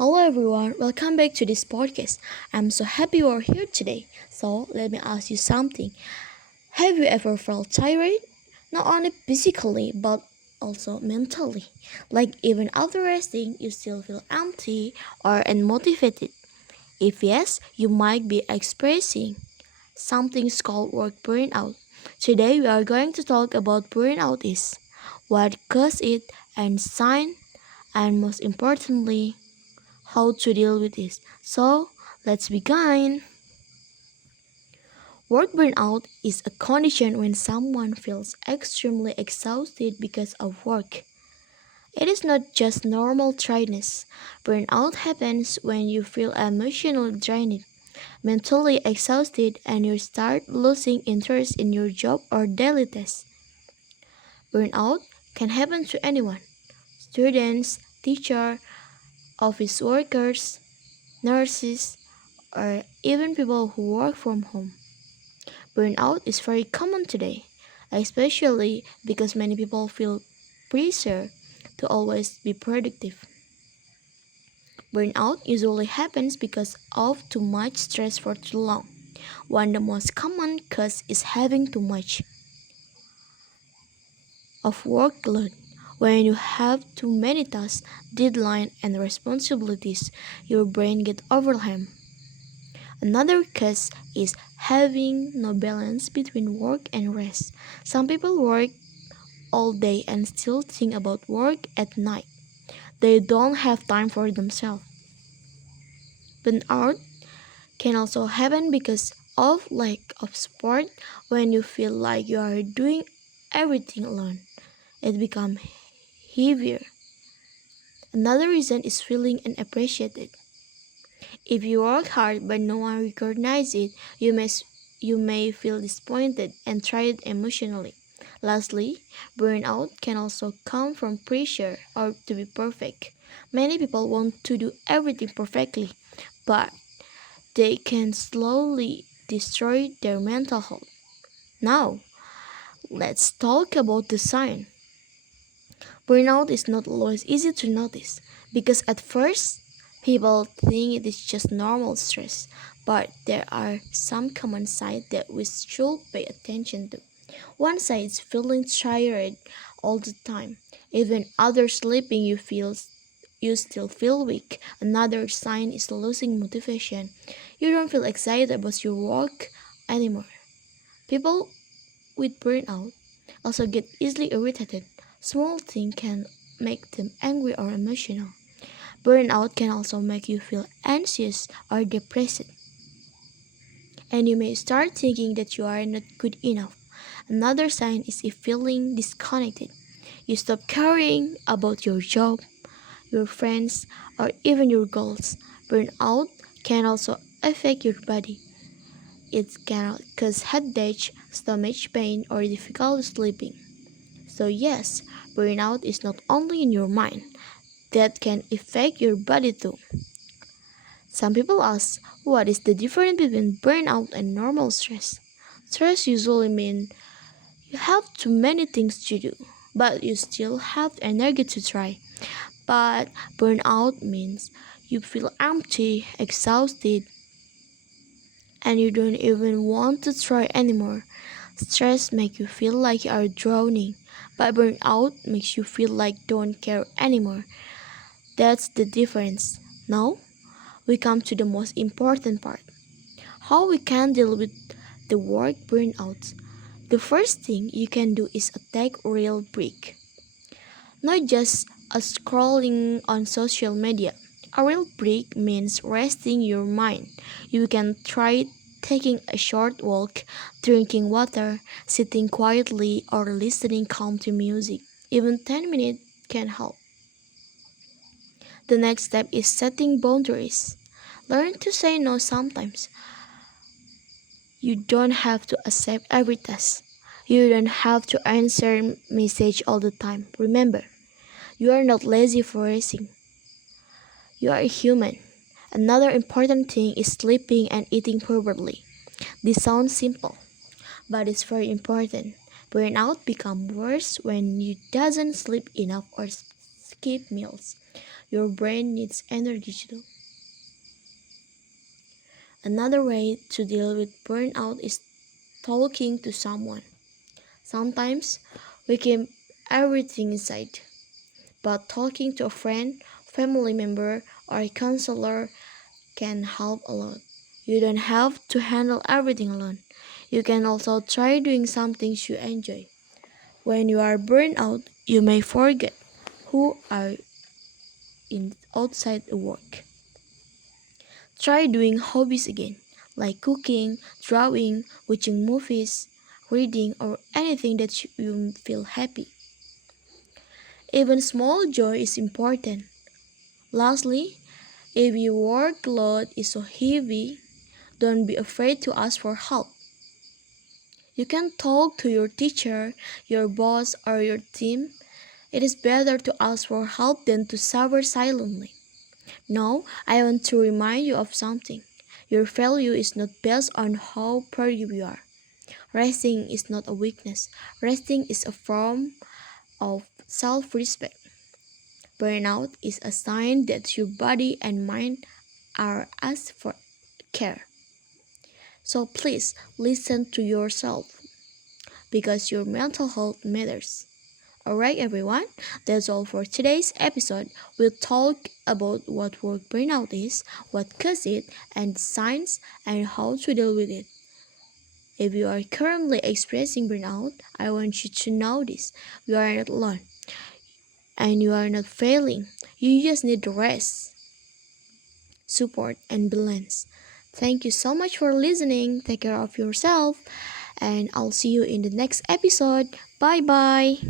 Hello everyone, welcome back to this podcast. I'm so happy you are here today. So, let me ask you something. Have you ever felt tired? Not only physically, but also mentally. Like, even after resting, you still feel empty or unmotivated. If yes, you might be experiencing something called work burnout. Today, we are going to talk about burnout is, what causes it, and sign, and most importantly, how to deal with this. So, let's begin. Work burnout is a condition when someone feels extremely exhausted because of work. It is not just normal tiredness. Burnout happens when you feel emotionally drained, mentally exhausted, and you start losing interest in your job or daily tasks. Burnout can happen to anyone students, teachers, office workers, nurses, or even people who work from home. Burnout is very common today, especially because many people feel pressure to always be productive. Burnout usually happens because of too much stress for too long. One of the most common cause is having too much of workload. When you have too many tasks, deadlines, and responsibilities, your brain gets overwhelmed. Another case is having no balance between work and rest. Some people work all day and still think about work at night. They don't have time for themselves. Burnout can also happen because of lack of support. When you feel like you are doing everything alone, it becomes heavier. Another reason is feeling unappreciated. If you work hard but no one recognizes it, you may feel disappointed and tired emotionally. Lastly, burnout can also come from pressure or to be perfect. Many people want to do everything perfectly, but they can slowly destroy their mental health. Now, let's talk about the sign. Burnout is not always easy to notice because at first people think it is just normal stress, but there are some common signs that we should pay attention to. One sign is feeling tired all the time. Even after sleeping you still feel weak. Another sign is losing motivation. You don't feel excited about your work anymore. People with burnout also get easily irritated. Small things can make them angry or emotional. Burnout can also make you feel anxious or depressed, and you may start thinking that you are not good enough. Another sign is if feeling disconnected. You stop caring about your job, your friends, or even your goals. Burnout can also affect your body. It can cause headache, stomach pain, or difficulty sleeping. So, yes, burnout is not only in your mind, that can affect your body too. Some people ask, what is the difference between burnout and normal stress? Stress usually means you have too many things to do, but you still have energy to try. But burnout means you feel empty, exhausted, and you don't even want to try anymore. Stress makes you feel like you are drowning, but burnout makes you feel like don't care anymore. That's the difference. Now, we come to the most important part. How we can deal with the work burnout. The first thing you can do is take a real break. Not just a scrolling on social media. A real break means resting your mind. You can try taking a short walk, drinking water, sitting quietly, or listening calm to music. Even 10 minutes can help. The next step is setting boundaries. Learn to say no sometimes. You don't have to accept every task. You don't have to answer message all the time. Remember, you are not lazy for racing. You are a human. Another important thing is sleeping and eating properly. This sounds simple, but it's very important. Burnout becomes worse when you doesn't sleep enough or skip meals. your brain needs energy too. Another way to deal with burnout is talking to someone. Sometimes we keep everything inside, but talking to a friend, family member, or a counselor can help a lot. You don't have to handle everything alone. You can also try doing some things you enjoy. When you are burned out, you may forget who are in outside the work. Try doing hobbies again, like cooking, drawing, watching movies, reading, or anything that you feel happy. Even small joy is important. Lastly, if your workload is so heavy, don't be afraid to ask for help. You can talk to your teacher, your boss, or your team. It is better to ask for help than to suffer silently. Now, I want to remind you of something. Your value is not based on how productive you are. Resting is not a weakness. Resting is a form of self respect. Burnout is a sign that your body and mind are asked for care. So please listen to yourself because your mental health matters. Alright, everyone, that's all for today's episode. We'll talk about what work burnout is, what causes it, and signs and how to deal with it. If you are currently experiencing burnout, I want you to know this. You are not alone and you are not failing. You just need rest, support, and balance. Thank you so much for listening. Take care of yourself, and I'll see you in the next episode. Bye bye.